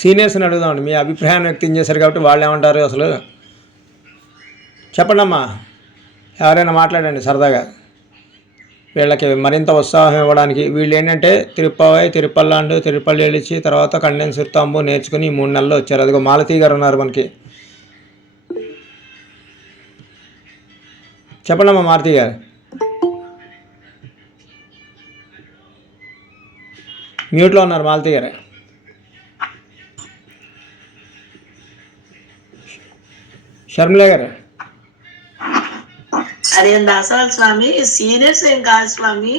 సీనియర్స్ని అడుగుదామండి, మీ అభిప్రాయాన్ని వ్యక్తం చేశారు కాబట్టి వాళ్ళు ఏమంటారు అసలు చెప్పండి అమ్మా. ఎవరైనా మాట్లాడండి సరదాగా, వీళ్ళకి మరింత ఉత్సాహం ఇవ్వడానికి. వీళ్ళు ఏంటంటే తిరుప్పవై తిరుపల్లాండు తిరుపల్లి వెళ్ళి తర్వాత కండెన్ సిరుతాంబు నేర్చుకుని 3 నెలల్లో వచ్చారు. అదిగో మాలతీ గారు ఉన్నారు మనకి. చెప్పండమ్మా మారుతి గారు. మ్యూట్లో ఉన్నారు మాలతీ గారు. షర్మిల గారు. అదే దాసవాళ్ళ స్వామి సీనియర్స్ ఏం కాదు స్వామి,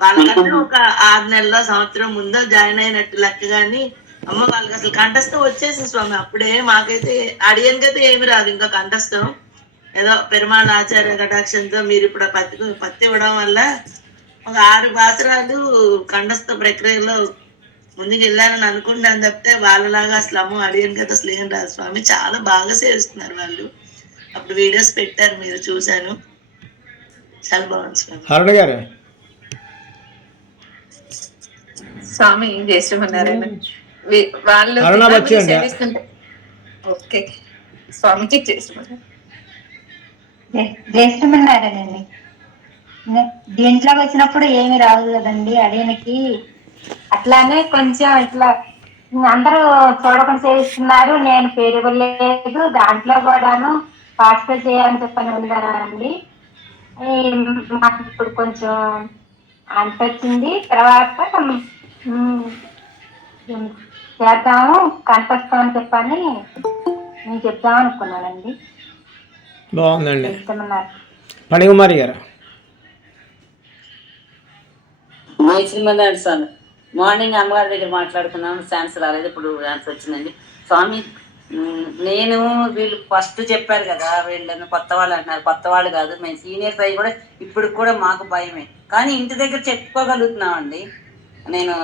వాళ్ళకంటే ఒక 6 నెలల సంవత్సరం ముందో జాయిన్ అయినట్టు లెక్క. గాని అమ్మ వాళ్ళకి అసలు కంఠస్థం వచ్చేసింది స్వామి. అప్పుడే మాకైతే అడియన్కైతే ఏమి రాదు ఇంకా కంఠస్థం. ఏదో పెరుమాళ ఆచార్య కటాక్షంతో మీరు ఇప్పుడు పత్తి ఇవ్వడం వల్ల ఒక 6 పాత్రాలు కంఠస్థ ప్రక్రియలో ముందుకు వెళ్ళారని అనుకుంటాను తప్పితే వాళ్ళలాగా అసలు అమ్మ అడియన్కైతే అసలు ఏం రాదు స్వామి. చాలా బాగా సేవిస్తున్నారు వాళ్ళు. అప్పుడు వీడియోస్ పెట్టారు, మీరు చూశాను, చాలా బాగుంది స్వామి. హరుణ గారు. స్వామి జయశ్రీమన్నారాయణ వాళ్ళు ఓకే స్వామికి జయశ్రీమన్నారాయణండి. దీంట్లో వచ్చినప్పుడు ఏమి రాదు కదండి అడియనికి. అట్లానే కొంచెం ఇట్లా అందరూ చూడకుండా చేస్తున్నారు, నేను పేరు ఇవ్వలేదు, దాంట్లో కూడాను పార్టిసిపేట్ చేయాలని చెప్పని ఉందండి. మాకు ఇప్పుడు కొంచెం అనిపించింది, తర్వాత చేద్దాము కనిపిస్తాం అని చెప్పని నేను చెప్దాం అనుకున్నానండి. బాగుందండి. పణికుమారి గారు. శ్రీమన్నారాయణ స్వామి మార్నింగ్ అమ్మగారి దగ్గర మాట్లాడుకున్నాను, ఛాన్స్ రాలేదు, ఇప్పుడు ఛాన్స్ వచ్చిందండి. స్వామి నేను వీళ్ళు ఫస్ట్ చెప్పారు కదా, వీళ్ళని కొత్త వాళ్ళు అంటున్నారు. కొత్త వాళ్ళు కాదు, మేము సీనియర్స్ అయ్యి కూడా ఇప్పుడు కూడా మాకు భయమే. కానీ ఇంటి దగ్గర చెప్పుకోగలుగుతున్నామండి, నేను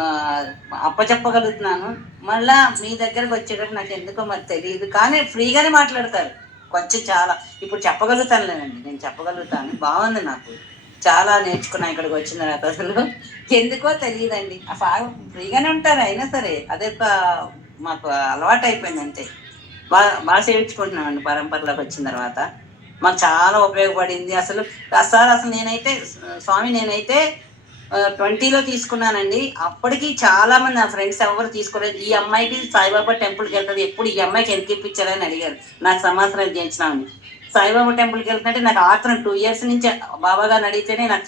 చెప్పగలుగుతున్నాను. మళ్ళా మీ దగ్గరకు వచ్చేటప్పుడు నాకు ఎందుకో మరి తెలియదు, కానీ ఫ్రీగానే మాట్లాడతారు కొంచెం. చాలా ఇప్పుడు చెప్పగలుగుతానులేనండి, నేను చెప్పగలుగుతాను. బాగుంది, నాకు చాలా నేర్చుకున్నా ఇక్కడికి వచ్చిన తర్వాత. అసలు ఎందుకో తెలియదండి, ఫ్రీగానే ఉంటారు అయినా సరే. అదే మాకు అలవాటు అయిపోయింది అంతే. బాగా సేవించుకుంటున్నామండి పరంపరలోకి వచ్చిన తర్వాత. మాకు చాలా ఉపయోగపడింది. అసలు నేనైతే స్వామి 20లో తీసుకున్నానండి. అప్పటికి చాలా మంది నా ఫ్రెండ్స్ ఎవరు తీసుకోలేదు. ఈ అమ్మాయికి సాయిబాబా టెంపుల్కి వెళ్తుంది, ఎప్పుడు ఈ అమ్మాయికి ఎందుకు ఇప్పించారని అడిగారు. నాకు సంవత్సరం చేయించినామని సాయిబాబా టెంపుల్కి వెళ్తుంటే నాకు ఆత్రం 2 years నుంచి బాబా గారిని అడిగితేనే నాకు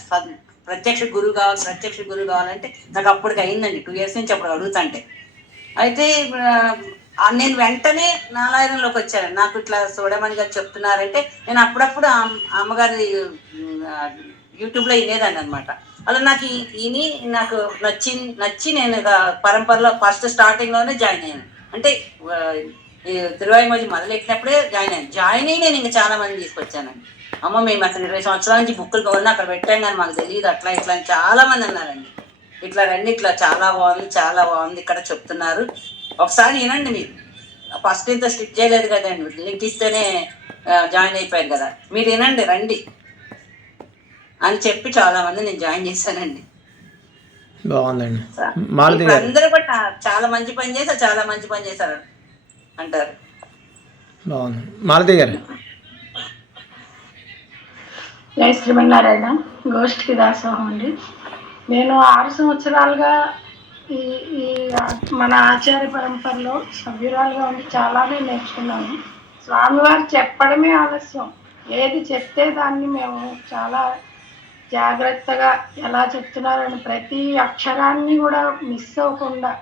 ప్రత్యక్ష గురువు కావాలంటే నాకు అప్పటికి అయిందండి. 2 years నుంచి అప్పుడు అడుగుతుంటే. అయితే నేను వెంటనే నారాయణలోకి వచ్చాను. నాకు ఇట్లా చూడమని గారు చెప్తున్నారంటే నేను అప్పుడప్పుడు అమ్మగారి యూట్యూబ్లో వినేదాన్ని అనమాట. అలా నాకు నాకు నచ్చి నేను పరంపరలో ఫస్ట్ స్టార్టింగ్లోనే జాయిన్ అయ్యాను. అంటే తిరువాయిమోజీ మొదలెట్టినప్పుడే జాయిన్ అయ్యి నేను ఇంకా చాలా మంది తీసుకొచ్చానండి. అమ్మ మేము అసలు 20 సంవత్సరాల నుంచి బుక్కులు కొన్నా అక్కడ పెట్టాం కానీ మాకు తెలియదు అట్లా ఇట్లా అని చాలా మంది అన్నారండి. ఇట్లా రండి, ఇట్లా చాలా బాగుంది ఇక్కడ చెప్తున్నారు, ఒకసారి వినండి. మీరు ఫస్ట్ ఇంత స్ట్రిక్ట్ చేయలేదు కదండి, లింక్ ఇస్తేనే జాయిన్ అయిపోయారు కదా, మీరు వినండి రండి అని చెప్పి చాలా మంది నేను జాయిన్ చేశానండి. బాగుందండి. అందరూ కూడా చాలా మంచి పని చేశారు అంటారు. బాగుంది. మాలతి గారు. జై శ్రీమన్నారాయణ. గోష్ఠికి దాసోహం అండి. నేను 6 సంవత్సరాలుగా ఈ ఈ మన ఆచార్య పరంపరలో సభ్యురాలుగా ఉండి చాలానే నేర్చుకున్నాను. స్వామివారు చెప్పడమే ఆలస్యం, ఏది చెప్తే దాన్ని మేము చాలా జాగ్రత్తగా ఎలా చెప్తున్నారని ప్రతి అక్షరాన్ని కూడా మిస్ అవ్వకుండా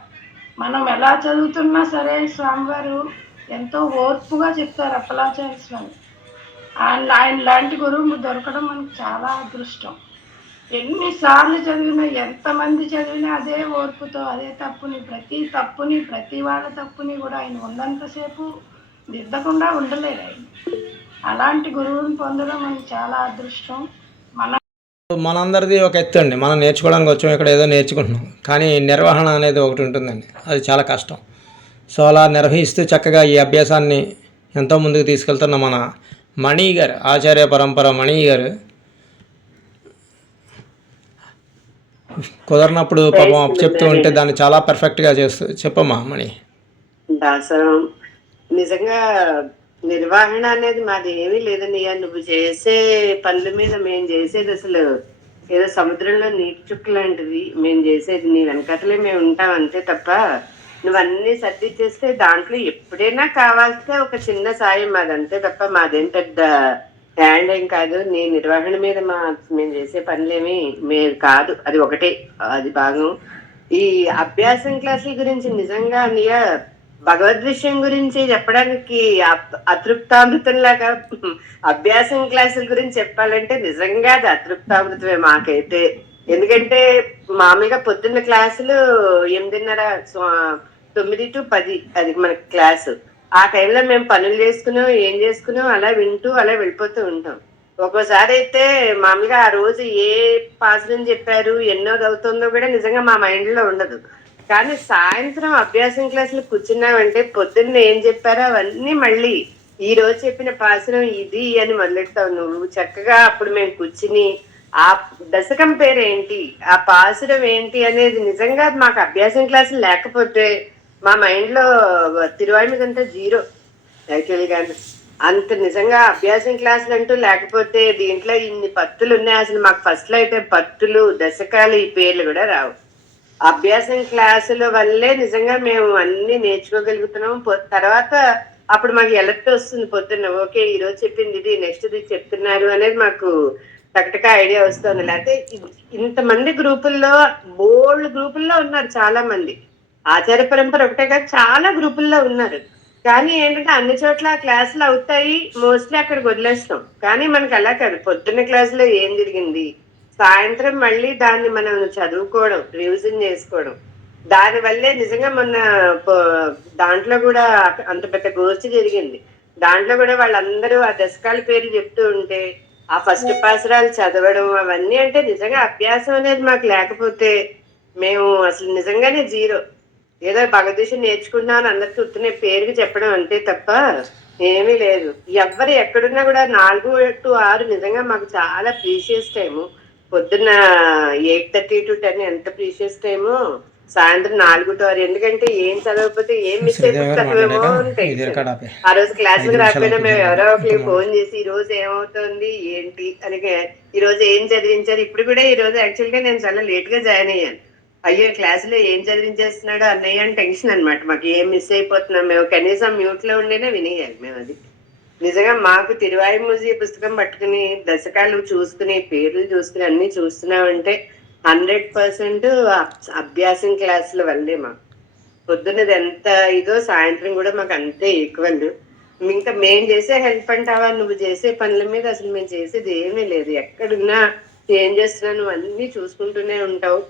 మనం ఎలా చదువుతున్నా సరే స్వామివారు ఎంతో ఓర్పుగా చెప్తారు. అప్పలాచార్య స్వామి ఆయన లాంటి గురువు దొరకడం మనకు చాలా అదృష్టం. ఎన్నిసార్లు చదివినా, ఎంతమంది చదివినా అదే ఓర్పుతో అదే ప్రతి వాళ్ళ తప్పుని కూడా ఆయన ఉన్నంతసేపు దిద్దకుండా ఉండలేరు ఆయన. అలాంటి గురువుని పొందడం మనకు చాలా అదృష్టం. మనందరిది ఒక ఎత్తు అండి, మనం నేర్చుకోవడానికి వచ్చాం, ఇక్కడ ఏదో నేర్చుకుంటున్నాం, కానీ నిర్వహణ అనేది ఒకటి ఉంటుందండి, అది చాలా కష్టం. సో అలా నిర్వహిస్తూ చక్కగా ఈ అభ్యాసాన్ని ఎంతో ముందుకు తీసుకెళ్తున్న మన మణి గారు, ఆచార్య పరంపర మణి గారు, కుదరినప్పుడు పాపం చెప్తూ ఉంటే దాన్ని చాలా పర్ఫెక్ట్గా చెప్పమ్మా మణి. దాసరం నిజంగా నిర్వహణ అనేది మాది ఏమీ లేదన్నయ్య. నువ్వు చేసే పనుల మీద మేము చేసేది అసలు ఏదో సముద్రంలో నీటి చుక్క లాంటిది. మేము చేసేది నీ వెనకతలే మేము ఉంటాం అంతే తప్ప నువ్వు అన్ని సర్దిచ్చేస్తే దాంట్లో ఎప్పుడైనా కావాల్స్తే ఒక చిన్న సాయం మాది అంతే తప్ప మాదేం పెద్ద హ్యాండ్ ఏం కాదు. నీ నిర్వహణ మీద మేము చేసే పనులేమి మేము కాదు. అది ఒకటే, అది భాగం. ఈ అభ్యాసం క్లాసుల గురించి నిజంగా అన్నయ్య భగవద్ విషయం గురించి చెప్పడానికి అతృప్తామృతంలాగా అభ్యాసం క్లాసుల గురించి చెప్పాలంటే నిజంగా అది అతృప్తామృతమే మాకైతే. ఎందుకంటే మామూలుగా పొద్దున్న క్లాసులు 8:30 9 to 10 అది మనకి క్లాసు. ఆ టైంలో మేము పనులు చేసుకున్నాం, ఏం చేసుకున్నాం అలా వింటూ అలా వెళ్ళిపోతూ ఉంటాం. ఒక్కోసారి అయితే మామూలుగా ఆ రోజు ఏ పాసరం చెప్పారు ఎన్నోది అవుతుందో కూడా నిజంగా మా మైండ్ లో ఉండదు. కానీ సాయంత్రం అభ్యాసం క్లాసులు కూర్చున్నామంటే పొద్దున్న ఏం చెప్పారో అవన్నీ మళ్ళీ ఈ రోజు చెప్పిన పాసరం ఇది అని మొదలెడతావు నువ్వు చక్కగా. అప్పుడు మేము కూర్చుని ఆ దశకం పేరేంటి, ఆ పాసురం ఏంటి అనేది నిజంగా మాకు అభ్యాసం క్లాసులు లేకపోతే మా మైండ్ లో తిరువాయిమిదంతా జీరో యాక్చువల్ గా. అంత నిజంగా అభ్యాసం క్లాసులు అంటూ లేకపోతే దీంట్లో ఇన్ని పత్తులు ఉన్నాయి. అసలు మాకు ఫస్ట్ లో అయితే పత్తులు దశకాలు ఈ పేర్లు కూడా రావు. అభ్యాసం క్లాసుల వల్లే నిజంగా మేము అన్ని నేర్చుకోగలుగుతున్నాం. తర్వాత అప్పుడు మాకు ఎలర్ట్ వస్తుంది పొద్దున్న, ఓకే ఈ రోజు చెప్పింది ఇది, నెక్స్ట్ ఇది చెప్తున్నారు అనేది మాకు టక్టగా ఐడియా వస్తుంది. లేకపోతే ఇంతమంది గ్రూపుల్లో బోల్డ్ గ్రూపుల్లో ఉన్నారు చాలా మంది. ఆచార్య పరంపర ఒకటే కాదు చాలా గ్రూపుల్లో ఉన్నారు. కానీ ఏంటంటే అన్ని చోట్ల క్లాసులు అవుతాయి, మోస్ట్లీ అక్కడికి వదిలేస్తాం. కానీ మనకి అలా కాదు, పొద్దున్న క్లాసులో ఏం జరిగింది, సాయంత్రం మళ్ళీ దాన్ని మనం చదువుకోవడం, రివిజన్ చేసుకోవడం. దానివల్లే నిజంగా మొన్న దాంట్లో కూడా అంత పెద్ద గోష్ఠి జరిగింది. దాంట్లో కూడా వాళ్ళందరూ ఆ దశకాల పేర్లు చెప్తూ ఉంటే ఆ ఫస్ట్ పాసరాలు చదవడం అవన్నీ అంటే నిజంగా అభ్యాసం అనేది మాకు లేకపోతే మేము అసలు నిజంగానే జీరో. ఏదో భగవద్గీత నేర్చుకుంటున్నామని అందరికి గుర్తునే పేరుకి చెప్పడం అంతే తప్ప ఏమీ లేదు. ఎవరు ఎక్కడున్నా కూడా 4 to 6 నిజంగా మాకు చాలా ప్రీషియస్ టైము. పొద్దున్న 8:30 to 10 ఎంత ప్రీషియస్ టైము, సాయంత్రం 4 to 6. ఎందుకంటే ఏం చదవకపోతే ఏం మిస్ అయిపోతామేమో అని. ఆ రోజు క్లాసులకు రాకపోయినా మేము ఎవరో ఒకరికి ఫోన్ చేసి ఈ రోజు ఏమవుతుంది ఏంటి అని, ఈ రోజు ఏం చదివించారు. ఇప్పుడు కూడా ఈ రోజు యాక్చువల్ గా నేను చాలా లేట్ గా జాయిన్ అయ్యాను. అయ్యో క్లాసులో ఏం చదివించేస్తున్నాడు అన్నయ్య అని టెన్షన్ అనమాట. మాకు ఏం మిస్ అయిపోతున్నాం, మేము కనీసం మ్యూట్ లో ఉండేనే వినేయాలి మేము. అది నిజంగా మాకు తిరువాయిమూజి పుస్తకం పట్టుకుని దశకాలు చూసుకుని పేర్లు చూసుకుని అన్ని చూస్తున్నామంటే 100% అభ్యాసం క్లాసుల వల్లే. మాకు పొద్దున్నది ఎంత ఇదో సాయంత్రం కూడా మాకు అంతే ఈక్వల్. ఇంకా మేము చేసే హెల్ప్ అంటావా, నువ్వు చేసే పనుల మీద అసలు మేము చేసేది ఏమీ లేదు. ఎక్కడున్నా ఏం చేస్తున్నా నువ్వు అన్ని చూసుకుంటూనే ఉంటావు.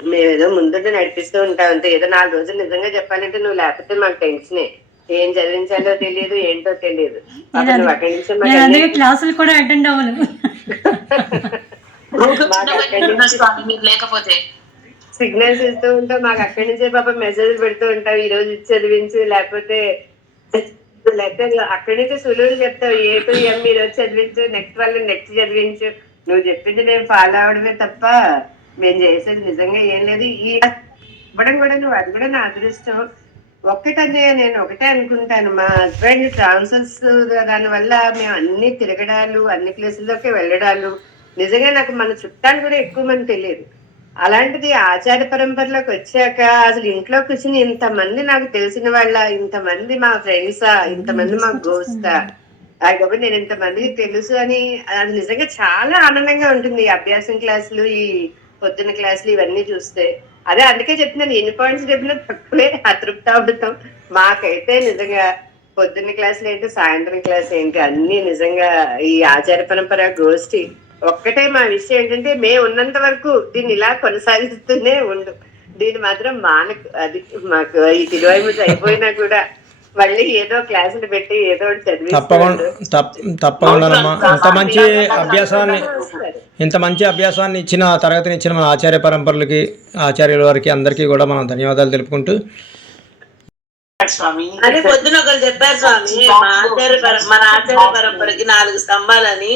మేమేదో ముందుంటే నడిపిస్తూ ఉంటాం అంతే. ఏదో 4 రోజులు నిజంగా చెప్పాలంటే నువ్వు లేకపోతే మాకు టెన్షనే. ఏం చదివించాలో తెలియదు, ఏంటో తెలియదు. నువ్వు అక్కడి నుంచి క్లాసులు కూడా అటెండ్ అవ్వను లేకపోతే సిగ్నల్స్ ఇస్తూ ఉంటావు. మాకు అక్కడి నుంచే పాప మెసేజ్ పెడుతూ ఉంటావు, ఈ రోజు చదివించు, లేకపోతే అక్కడి నుంచి సులువులు చెప్తావు. A to M ఈ రోజు చదివించు, నెక్స్ట్ వాళ్ళు నెక్స్ట్ చదివించు. నువ్వు చెప్పింది నేను ఫాలో అవడమే తప్ప మేము చేసేది నిజంగా ఏం లేదు. ఈ ఇవ్వడం కూడా నువ్వు అది కూడా నా అదృష్టం. ఒక్కటనే నేను ఒకటే అనుకుంటాను, మా హస్బెండ్ ట్రాన్స్ఫర్స్ దానివల్ల మేము అన్ని తిరగడాలు, అన్ని ప్లేసుల్లోకి వెళ్ళడాలు. నిజంగా నాకు మన చుట్టాలు కూడా ఎక్కువ మంది తెలియదు. అలాంటిది ఆచార్య పరంపరలోకి వచ్చాక అసలు ఇంట్లో కూర్చుని ఇంతమంది నాకు తెలిసిన వాళ్ళ, ఇంతమంది మా ఫ్రెండ్సా, ఇంతమంది మా గోస్తా, కాబట్టి నేను ఇంతమందికి తెలుసు అని అది నిజంగా చాలా ఆనందంగా ఉంటుంది. ఈ అభ్యాసం క్లాసులు, ఈ పొద్దున్న క్లాసులు ఇవన్నీ చూస్తే. అదే అందుకే చెప్తున్నాను, ఎన్ని పాయింట్స్ చెప్పినా తక్కువే, అతృప్తామృతం. మాకైతే నిజంగా పొద్దున్న క్లాసులు ఏంటి, సాయంత్రం క్లాస్ ఏంటి, అన్ని నిజంగా ఈ ఆచార్య పరంపర గోష్ఠి ఒక్కటే. మా విషయం ఏంటంటే మేము ఉన్నంత వరకు దీన్ని ఇలా కొనసాగిస్తూనే ఉండు, దీన్ని మాత్రం మానకు. అది మాకు ఈ తిరువాయిమూజి అయిపోయినా కూడా మళ్ళీ ఏదో క్లాసులు పెట్టి ఏదో తప్పకుండా ఇంత మంచి అభ్యాసాన్ని ఇచ్చిన, తరగతిని ఇచ్చిన మన ఆచార్య పరంపరలకి, ఆచార్యుల వారికి అందరికీ కూడా మనం ధన్యవాదాలు తెలుపుకుంటూ. అని పొద్దున ఒకరు చెప్పారు స్వామి, మన ఆచార్య పరంపరకి 4 స్తంభాలని.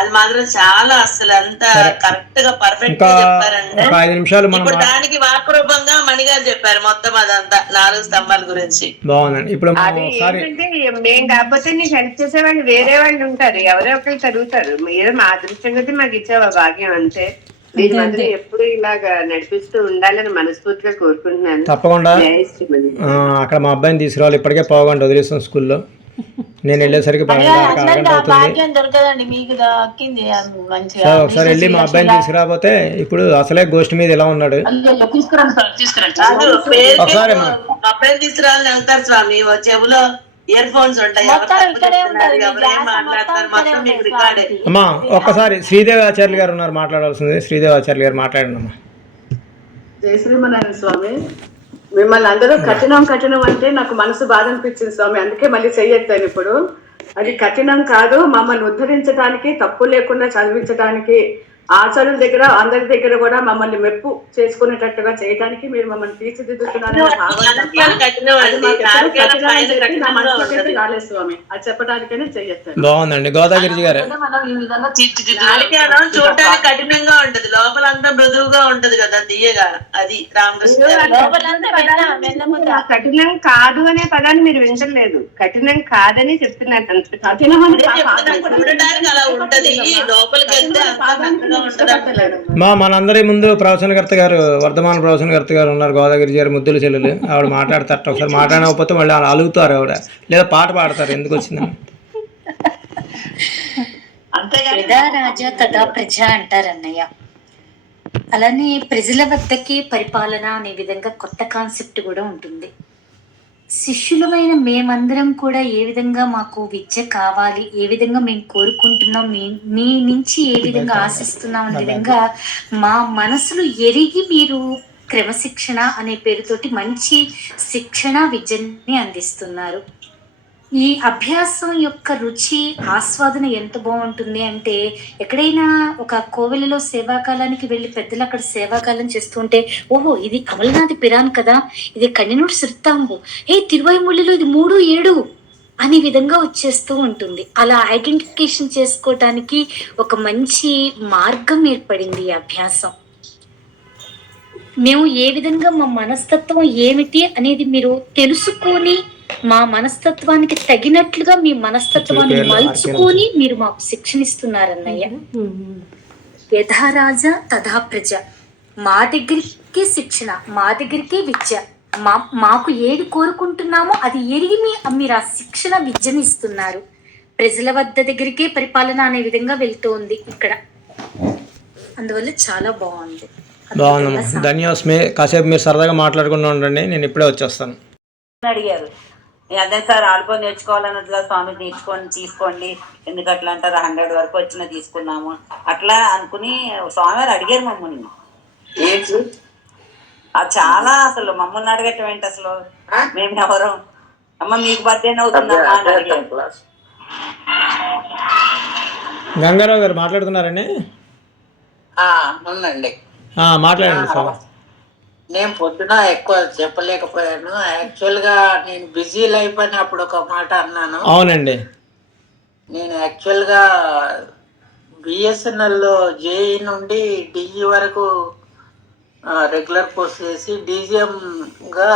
అది మాత్రం చాలా అసలు అంత కరెక్ట్ గా పర్ఫెక్ట్ ఇంకా గా చెప్పారంటే ఒక 5 నిమిషాలు మనం ఇప్పుడు దానికి వాక్రూపంగా మణిగారు చెప్పారు మొత్తం అదంతా 4 స్తంభాల గురించి. బాగుందండి. ఇప్పుడు మనం అది ఒకసారి ఏంటంటే మేము కాకపోతే నీకు హెల్ప్ చేసేవాళ్ళు వేరే వాళ్ళు ఉంటారు, ఎవరో ఒకరు చదువుతారు. మీరు మా అదృష్టంగా మాకు ఇచ్చావా భాగ్యం అంతే. దీని మాత్రం ఎప్పుడు ఇలాగా నడిపిస్తూ ఉండాలని మనస్ఫూర్తిగా కోరుకుంటున్నాను. తప్పకుండా జై శ్రీమతి. అక్కడ మా అబ్బాయిని తీసుకురావాలి. ఇప్పటికే పోగండి వదిలేస్తాం స్కూల్లో. నేను వెళ్ళేసరికి అరగంట అవుతుంది. దొరకదండి మీకు దక్కింది మంచిగా. సార్ ఒకసారి వెళ్ళి మా అబ్బాయిని తీసుకురాబోతే ఇప్పుడు అసలే గోష్ఠి మీద ఇలా ఉన్నాడు. ఒకసారి అబ్బాయిని తీసుకురావాలని వెళ్తారు స్వామి, చెవులో ఇయర్ ఫోన్స్ ఉంటాయి, మాట్లాడతారు మొత్తం మీకు రికార్డే. అమ్మా ఒక్కసారి శ్రీదేవి ఆచార్యులు గారు ఉన్నారు, మాట్లాడాల్సింది. శ్రీదేవి ఆచార్యులు గారు మాట్లాడండి అమ్మా. జయ శ్రీమన్నారాయణ స్వామి, మిమ్మల్ని అందరూ కఠినం అంటే నాకు మనసు బాధ అనిపించింది స్వామి, అందుకే మళ్ళీ చెయ్యొద్దాను. ఇప్పుడు అది కఠినం కాదు, మమ్మల్ని ఉద్ధరించడానికి, తప్పు లేకుండా చదివించడానికి, ఆచార్యుల దగ్గర అందరి దగ్గర కూడా మమ్మల్ని మెప్పు చేసుకునేటట్టుగా చేయడానికి మీరు మమ్మల్ని తీర్చిదిద్దుతున్నారని రాలేదు స్వామి, అది చెప్పడానికైనా చెయ్యొద్దాను. బాగుందండి గోదాగిరి గారు. చూడటానికి కఠినంగా ఉంటది, లోపలంతా మృదువుగా ఉంటది కదా తీయగా. అది రామకృష్ణ కఠినం కాదు అనే పదాన్ని మీరు వింటలేదు, కఠినం కాదని చెప్తున్నారు. కఠినం చూడటానికి అలా ఉంటది, లోపలికి వెళ్తే మనందరి ముందు ప్రవచనకర్త గారు, వర్ధమాన ప్రవచనకర్త గారు ఉన్నారు, గోదాగిరి గారు ముద్దుల చెల్లెలు. ఆవిడ మాట్లాడతారట. ఒకసారి మాట్లాడకపోతే మళ్ళీ అలుగుతారు ఆవిడ, లేదా పాట పాడతారు. ఎందుకు వచ్చిందని. యదా రాజా తదా ప్రజ అంటారన్నయ్య. అలానే ప్రజల వద్దకే పరిపాలన అనే విధంగా కొత్త కాన్సెప్ట్ కూడా ఉంటుంది. శిష్యులమైన మేమందరం కూడా ఏ విధంగా మాకు విద్య కావాలి, ఏ విధంగా మేము కోరుకుంటున్నాం, మీ నుంచి ఏ విధంగా ఆశిస్తున్నాం అనే విధంగా మా మనసులు ఎరిగి మీరు క్రమశిక్షణ అనే పేరుతోటి మంచి శిక్షణ విద్యని అందిస్తున్నారు. ఈ అభ్యాసం యొక్క రుచి ఆస్వాదన ఎంత బాగుంటుంది అంటే, ఎక్కడైనా ఒక కోవెలలో సేవాకాలానికి వెళ్ళి పెద్దలు అక్కడ సేవాకాలం చేస్తుంటే, ఓహో ఇది కమలనాథి పిరాన్ కదా, ఇది కన్యనూరు సిర్తాంబు, తిరువైముళ్ళిలో ఇది 3-7 అనే విధంగా వచ్చేస్తూ ఉంటుంది. అలా ఐడెంటిఫికేషన్ చేసుకోవటానికి ఒక మంచి మార్గం ఏర్పడింది ఈ అభ్యాసం. మేము ఏ విధంగా మా మనస్తత్వం ఏమిటి అనేది మీరు తెలుసుకొని, మా మనస్తత్వానికి తగినట్లుగా మీ మనస్తత్వాన్ని మలుచుకొని మీరు మాకు శిక్షణ ఇస్తున్నారన్నయ్య. యథారాజ తథా ప్రజ, మా దగ్గరికి శిక్షణ, మా దగ్గరికే విద్య, మాకు ఏది కోరుకుంటున్నామో అది ఎరిగి మీరు ఆ శిక్షణ విద్యని ఇస్తున్నారు. ప్రజల వద్ద దగ్గరికే పరిపాలన అనే విధంగా వెళ్తోంది ఇక్కడ. అందువల్ల చాలా బాగుంది. బాగుందమ్మా, ధన్యవాస్మే. కాసేపు మీరు సరదాగా మాట్లాడుకుంటూ ఉండండి, నేను ఇప్పుడే వచ్చేస్తాను. అడిగారు అదే సార్ ఆల్బో నేర్చుకోవాలన్నట్టుగా స్వామి తీసుకోండి ఎందుకు అట్లా అంటారు, 100 వరకు వచ్చినా తీసుకున్నాము అట్లా అనుకుని స్వామివారు అడిగారు మమ్మల్ని. ఏంటి అది చాలా అసలు మమ్మల్ని అడగటం ఏంటి, అసలు మేము ఎవరు అమ్మ మీకు బర్త్డే అవుతుందమ్మా అని అడిగారు. గంగారావు గారు మాట్లాడుతున్నారండి. అవునండి మాట్లాడండి సార్. నేను పొద్దున ఎక్కువ చెప్పలేకపోయాను. యాక్చువల్గా నేను బిజీ లైఫ్ అని అప్పుడు ఒక మాట అన్నాను. అవునండి. నేను యాక్చువల్గా బిఎస్ఎన్ఎల్లో జేఈ నుండి డిఈ వరకు రెగ్యులర్ కోర్స్ చేసి డీజీఎంగా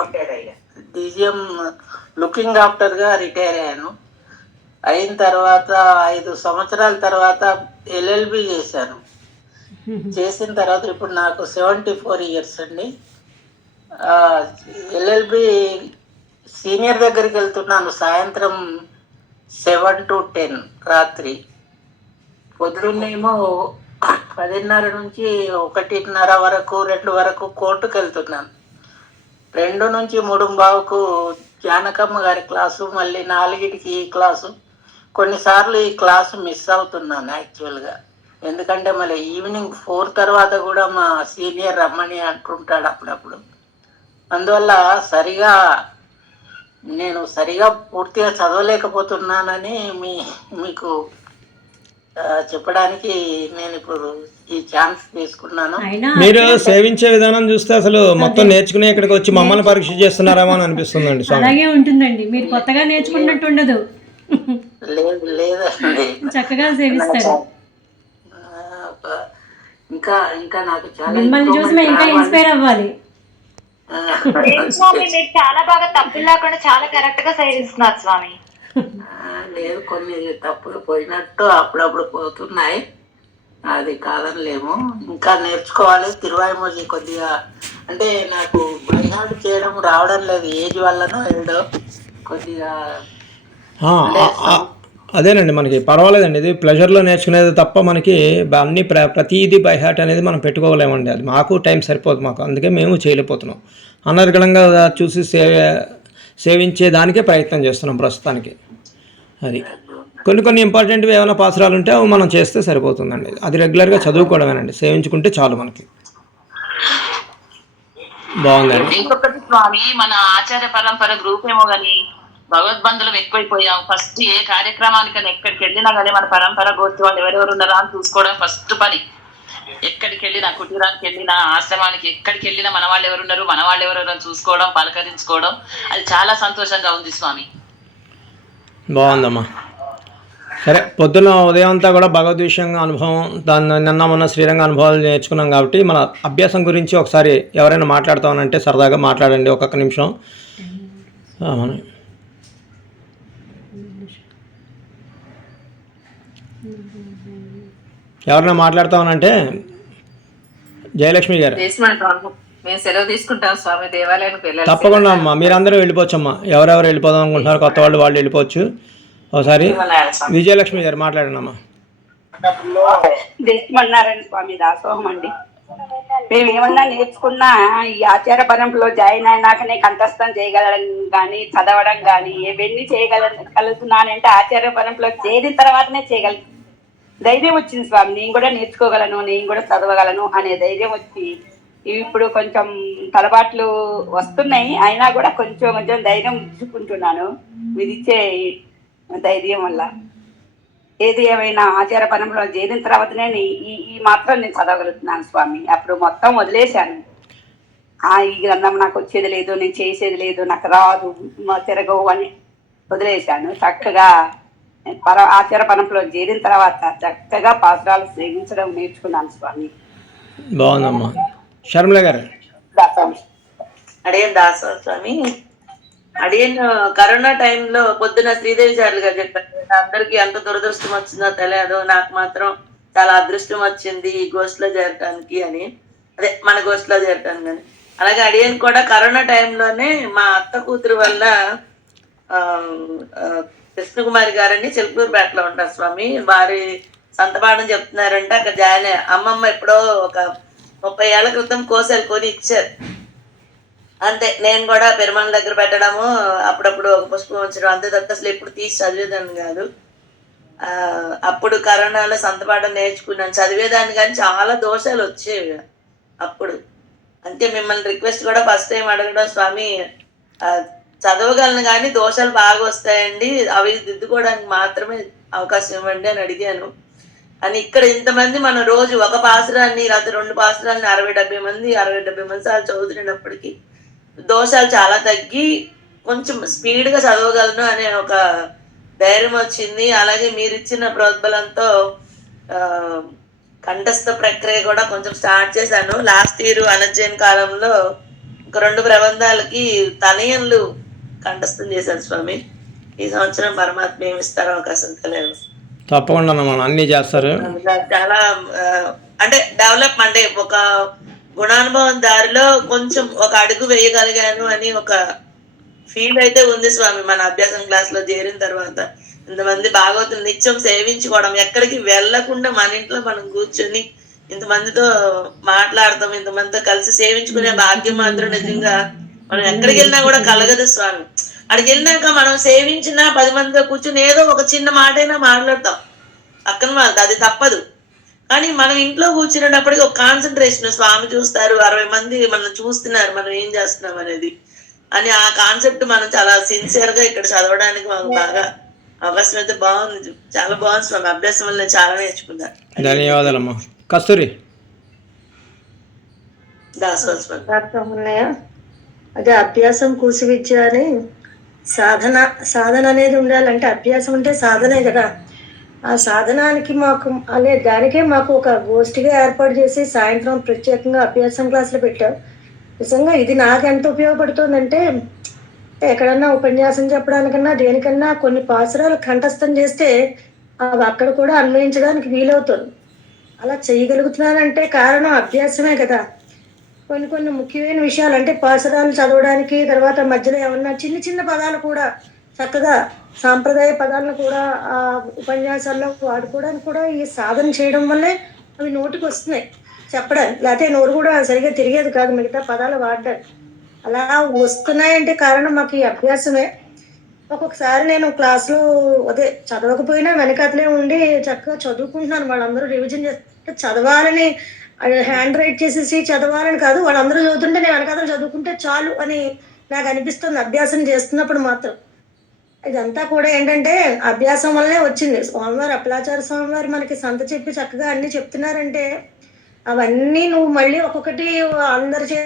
అప్డేట్ అయ్యాను. డీజీఎం లుకింగ్ ఆఫ్టర్గా రిటైర్ అయ్యాను. అయిన తర్వాత 5 సంవత్సరాల తర్వాత ఎల్ఎల్బి చేశాను. చేసిన తర్వాత ఇప్పుడు నాకు 74 ఇయర్స్ అండి. ఎల్ఎల్బి సీనియర్ దగ్గరికి వెళ్తున్నాను సాయంత్రం 7 to 10 రాత్రి. పొద్దున్నేమో 10:30 నుంచి 1:30 వరకు 2 వరకు కోర్టుకు వెళ్తున్నాను. 2 నుంచి 3:15కు జానకమ్మ గారి క్లాసు, మళ్ళీ 4కి ఈ క్లాసు. కొన్నిసార్లు ఈ క్లాసు మిస్ అవుతున్నాను యాక్చువల్గా, ఎందుకంటే మళ్ళీ ఈవినింగ్ 4 తర్వాత కూడా మా సీనియర్ రమ్మని అంటుంటాడు అప్పుడప్పుడు. అందువల్ల నేను సరిగా పూర్తిగా చదవలేకపోతున్నానని మీకు చెప్పడానికి నేను ఇప్పుడు ఈ ఛాన్స్ తీసుకున్నాను. మీరు సేవించే విధానం చూస్తే అసలు మొత్తం నేర్చుకునే ఇక్కడికి వచ్చి మమ్మల్ని పరీక్ష చేస్తున్నారేమో అని అనిపిస్తుందండి. అలాగే ఉంటుందండి, మీరు కొత్తగా నేర్చుకున్నట్టు ఉండదు. లేదండి. చక్కగా సేవిస్తారు. ఆ, బ- ఇంకా ఇంకా నాకు చాలా మిమ్మల్ని చూసి మేము ఇంకా ఇన్స్పైర్ అవ్వాలి. స్వామి మీరు చాలా బాగా తప్పులు లేకుండా చాలా కరెక్ట్ గా సేవిస్తున్నారు స్వామి. లేదు, కొన్ని తప్పులు పోయినట్టు అప్పుడప్పుడు పోతున్నాయి, అది కాదనిలేము. ఇంకా నేర్చుకోవాలి. తిరువాయిమోజీ కొద్దిగా అంటే నాకు బైహార్డ్ చేయడం రావడం లేదు, ఏజ్ వల్లనో ఏడో కొద్దిగా. అదేనండి, మనకి పర్వాలేదండి. ఇది ప్లెజర్లో నేర్చుకునేది తప్ప మనకి అన్ని ప్రతిదీ బై హార్ట్ అనేది మనం పెట్టుకోలేమండి. అది మాకు టైం సరిపోదు మాకు, అందుకే మేము చేయలేకపోతున్నాం. అనర్గళంగా చూసి సేవించే దానికే ప్రయత్నం చేస్తున్నాం ప్రస్తుతానికి. అది కొన్ని ఇంపార్టెంట్వి ఏమైనా పాత్రలు ఉంటే అవి మనం చేస్తే సరిపోతుందండి. అది రెగ్యులర్గా చదువుకోవడమేనండి, సేవించుకుంటే చాలు మనకి. బాగుందండి. ఇంకొకటి స్వామి, మన ఆచార్య పరంపర గ్రూప్ ఏమో గాని భగవద్బంధులం ఎక్కువైపోయాం. ఫస్ట్ ఏ కార్యక్రమానికైనా ఎక్కడికి వెళ్ళినా కానీ మన పరంపర గోత్రి వాళ్ళు ఎవరెవరు ఉన్నారా అని చూసుకోవడం ఫస్ట్ పని. ఎక్కడికి వెళ్ళినా, కుటీరానికి వెళ్ళినా, ఆశ్రమానికి ఎక్కడికి వెళ్ళినా మన వాళ్ళు ఎవరున్నారు, మన వాళ్ళు ఎవరెవరు చూసుకోవడం, పలకరించుకోవడం, అది చాలా సంతోషంగా ఉంది స్వామి. బాగుందమ్మా. సరే, పొద్దున్న ఉదయం అంతా కూడా భగవద్ విషయంగా అనుభవం, దాన్ని నిన్న మొన్న శ్రీరంగ అనుభవాలు నేర్చుకున్నాం కాబట్టి మన అభ్యాసం గురించి ఒకసారి ఎవరైనా మాట్లాడతామనంటే సరదాగా మాట్లాడండి ఒక్కొక్క నిమిషం. మనం ఎవరైనా మాట్లాడతామనంటే జయలక్ష్మి గారు. మేము సెలవు తీసుకుంటాం స్వామి, దేవాలయానికి వెళ్ళాలి. తప్పకుండా అమ్మా, మీరందరూ వెళ్ళిపోవచ్చమ్మా. ఎవరెవరు వెళ్ళిపోదాం అనుకుంటున్నారు కొత్త వాళ్ళు, వాళ్ళు వెళ్ళిపోవచ్చు. ఒకసారి విజయలక్ష్మి గారు మాట్లాడండి అమ్మా. దేశమన్నారాయణ స్వామి దాసోహం అండి. మేము ఏమన్నా నేర్చుకున్నా ఈ ఆచార పరంపరలో జాయిన్ అయినాకనే కంఠస్థం చేయగలడం కానీ, చదవడం కానీ ఇవన్నీ చేయగలుగుతున్నానంటే ఆచార పరంపరలో చేరిన తర్వాతనే చేయగలను. ధైర్యం వచ్చింది స్వామి, నేను కూడా నేర్చుకోగలను, నేను కూడా చదవగలను అనే ధైర్యం వచ్చి ఇప్పుడు కొంచెం తలబాట్లు వస్తున్నాయి. అయినా కూడా కొంచెం ధైర్యం ఇచ్చుకుంటున్నాను మీరిచ్చే ధైర్యం వల్ల. ఏది ఏమైనా ఆచార పరంపరలో చేరిన తర్వాతనే ఈ మాత్రం నేను చదవగలుగుతున్నాను స్వామి. అప్పుడు మొత్తం వదిలేశాను. ఈ గ్రంథం నాకు వచ్చేది లేదు, నేను చేసేది లేదు, నాకు రాదు, తిరగవు అని వదిలేశాను. చక్కగా ఆచార పరంపరలో చేరిన తర్వాత చక్కగా పాత్రాలు సేవించడం నేర్చుకున్నాను స్వామి. బాగుందమ్మా. శర్మిల గారు. అడియన్ దాసోహం స్వామి. అడియన్ కరోనా టైంలో పొద్దున శ్రీదేవి చార్లు గారు చెప్పారు, అందరికి ఎంత దురదృష్టం వచ్చిందో తెలియదు, నాకు మాత్రం చాలా అదృష్టం వచ్చింది ఈ గోష్ఠిలో చేరటానికి అని. అదే మన గోష్ఠిలో చేరటానికి అని. అలాగే అడియన్ కూడా కరోనా టైంలోనే మా అత్త కూతురు వల్ల కృష్ణకుమారి గారని చిలుకూరుపేటలో ఉంటారు స్వామి, వారి సంతపాఠం చెప్తున్నారంటే అక్కడ జాయిన్ అమ్మమ్మ ఎప్పుడో ఒక 30 ఏళ్ల క్రితం కోసలు కొని ఇచ్చారు అంతే. నేను కూడా పెరుమాళ దగ్గర పెట్టడము, అప్పుడప్పుడు ఒక పుష్పం ఉంచడం అంతే తప్ప అసలు ఎప్పుడు తీసి చదివేదాన్ని కాదు. అప్పుడు కరోనాలో సంతపాఠం నేర్చుకున్నాను, చదివేదాన్ని కానీ చాలా దోషాలు వచ్చేవి అప్పుడు. అంటే మిమ్మల్ని రిక్వెస్ట్ కూడా ఫస్ట్ టైం అడగడం స్వామి, చదవగలను కానీ దోషాలు బాగా వస్తాయండి, అవి దిద్దుకోవడానికి మాత్రమే అవకాశం ఇవ్వండి అని అడిగాను. అని ఇక్కడ ఇంతమంది మనం రోజు ఒక పాసురాన్ని లేకపోతే 2 పాసురాన్ని 60-70 మంది సార్లు చదువుతున్నప్పటికీ దోషాలు చాలా తగ్గి కొంచెం స్పీడ్గా చదవగలను అనే ఒక ధైర్యం వచ్చింది. అలాగే మీరు ఇచ్చిన ప్రోద్బలంతో కంఠస్థ ప్రక్రియ కూడా కొంచెం స్టార్ట్ చేశాను. లాస్ట్ ఇయర్ అనధ్యయన కాలంలో ఒక 2 ప్రబంధాలకి తనయన్లు కంఠస్థం చేశాను స్వామి. ఈ సంవత్సరం పరమాత్మ ఏమి ఇస్తారో అవకాశం తెలియదు. తప్పకుండా మనం అన్నీ చేస్తారు. చాలా అంటే డెవలప్ అంటే ఒక గుణానుభవం దారిలో కొంచెం ఒక అడుగు వేయగలిగాను అని ఒక ఫీల్ అయితే ఉంది స్వామి. మన అభ్యాసం క్లాస్ లో చేరిన తర్వాత ఇంతమంది భాగవతులు నిత్యం సేవించుకోవడం, ఎక్కడికి వెళ్లకుండా మన ఇంట్లో మనం కూర్చొని ఇంతమందితో మాట్లాడతాం, ఇంతమందితో కలిసి సేవించుకునే భాగ్యం మాత్రం నిజంగా మనం ఎక్కడికి వెళ్ళినా కూడా కలగదు స్వామి. అక్కడికి వెళ్ళినాక మనం సేవించిన 10 మందితో కూర్చొని ఏదో ఒక చిన్న మాట అయినా మాట్లాడతాం పక్కన వాళ్ళతో, అది తప్పదు. కానీ మనం ఇంట్లో కూర్చునేటప్పటికి ఒక కాన్సన్ట్రేషన్, స్వామి చూస్తారు, 60 మంది మనం చూస్తున్నారు, మనం ఏం చేస్తున్నాం అనేది అని ఆ కాన్సెప్ట్ మనం చాలా సిన్సియర్ గా ఇక్కడ చదవడానికి మాకు బాగా అవకాశం అయితే బాగుంది. చాలా బాగుంది స్వామి, అభ్యాసం వల్ల నేను చాలా నేర్చుకున్నాను. ధన్యవాదాలమ్మా. కస్తూరి. దాసోహం స్వామి. అదే అభ్యాసం కూసి విద్య అని సాధన సాధన అనేది ఉండాలంటే అభ్యాసం అంటే సాధనే కదా. ఆ సాధనానికి మాకు దానికే మాకు ఒక గోష్ఠిగా ఏర్పాటు చేసి సాయంత్రం ప్రత్యేకంగా అభ్యాసం క్లాసులు పెట్టాం. నిజంగా ఇది నాకు ఎంత ఉపయోగపడుతుందంటే, ఎక్కడన్నా ఉపన్యాసం చెప్పడానికన్నా దేనికన్నా కొన్ని పాసురాలు కంఠస్థం చేస్తే అవి అక్కడ కూడా అన్వయించడానికి వీలవుతుంది. అలా చేయగలుగుతున్నానంటే కారణం అభ్యాసమే కదా. కొన్ని కొన్ని ముఖ్యమైన విషయాలు అంటే పాసురాలు చదవడానికి, తర్వాత మధ్యలో ఏమన్నా చిన్న చిన్న పదాలు కూడా చక్కగా సాంప్రదాయ పదాలను కూడా ఆ ఉపన్యాసాల్లో వాడుకోవడానికి కూడా ఈ సాధన చేయడం వల్లే అవి నోటికి వస్తున్నాయి చెప్పడానికి. లేకపోతే నోరు కూడా సరిగ్గా తిరిగేది కాదు మిగతా పదాలు వాడడానికి. అలా వస్తున్నాయంటే కారణం మాకు ఈ అభ్యాసమే. ఒక్కొక్కసారి నేను క్లాసులో చదవకపోయినా వెనకాతలే ఉండి చక్కగా చదువుకుంటున్నాను. వాళ్ళందరూ రివిజన్ చేస్తే చదవాలని హ్యాండ్ రైట్ చేసేసి చదవాలని కాదు, వాళ్ళందరూ చదువుతుంటే నేను వెనకాతలు చదువుకుంటే చాలు అని నాకు అనిపిస్తుంది అభ్యాసం చేస్తున్నప్పుడు మాత్రం. ఇదంతా కూడా ఏంటంటే అభ్యాసం వల్లనే వచ్చింది. స్వామివారు అప్పలాచార్య స్వామివారు మనకి సంత చెప్పి చక్కగా అన్ని చెప్తున్నారంటే అవన్నీ నువ్వు మళ్ళీ ఒక్కొక్కటి అందరి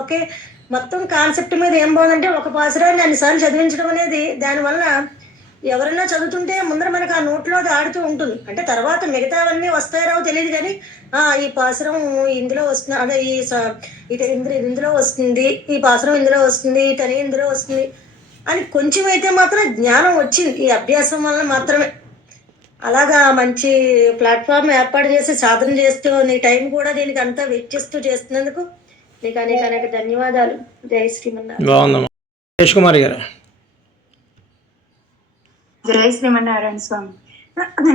ఒకే మొత్తం కాన్సెప్ట్ మీద ఏం బాగుందంటే ఒక పాసురాన్ని అన్నిసార్లు చదివించడం అనేది దానివల్ల ఎవరైనా చదువుతుంటే ముందర మనకు ఆ నోట్లో అది ఆడుతూ ఉంటుంది. అంటే తర్వాత మిగతావన్నీ వస్తాయో తెలియదు కానీ ఈ పాసురం ఇందులో వస్తుంది, అదే ఇందులో వస్తుంది, ఈ పాసురం ఇందులో వస్తుంది, ఈ తని ఇందులో వస్తుంది అని కొంచెం అయితే మాత్రం జ్ఞానం వచ్చింది ఈ అభ్యాసం వల్ల మాత్రమే. అలాగా మంచి ప్లాట్ఫామ్ ఏర్పాటు చేసి సాధన చేస్తూ నీ టైం కూడా దీనికి అంతా వెచ్చిస్తూ చేస్తున్నందుకు నీకు అనేక అనేక ధన్యవాదాలు. జై శ్రీమన్నారాయణ. బాగుందమ్మా. సురేష్ కుమార్ గారు. జై శ్రీమన్నారాయణ స్వామి.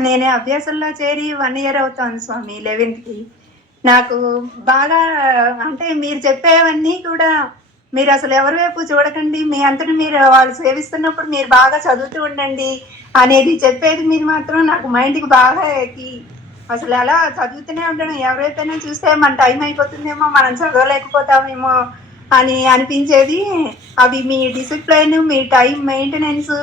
నేను అభ్యాసంలో చేరి 1 year అవుతాను స్వామి, 11th. నాకు బాగా అంటే మీరు చెప్పేవన్నీ కూడా మీరు అసలు ఎవరి వైపు చూడకండి, మీ అంతటి మీరు వాళ్ళు సేవిస్తున్నప్పుడు మీరు బాగా చదువుతూ ఉండండి అనేది చెప్పేది మీరు మాత్రం నాకు మైండ్కి బాగా ఎక్కి అసలు అలా చదువుతూనే ఉండడం. ఎవరైతేనే చూస్తే మన టైం అయిపోతుందేమో, మనం చదవలేకపోతామేమో అని అనిపించేది. అవి మీ డిసిప్లైన్, మీ టైం మెయింటెనెన్స్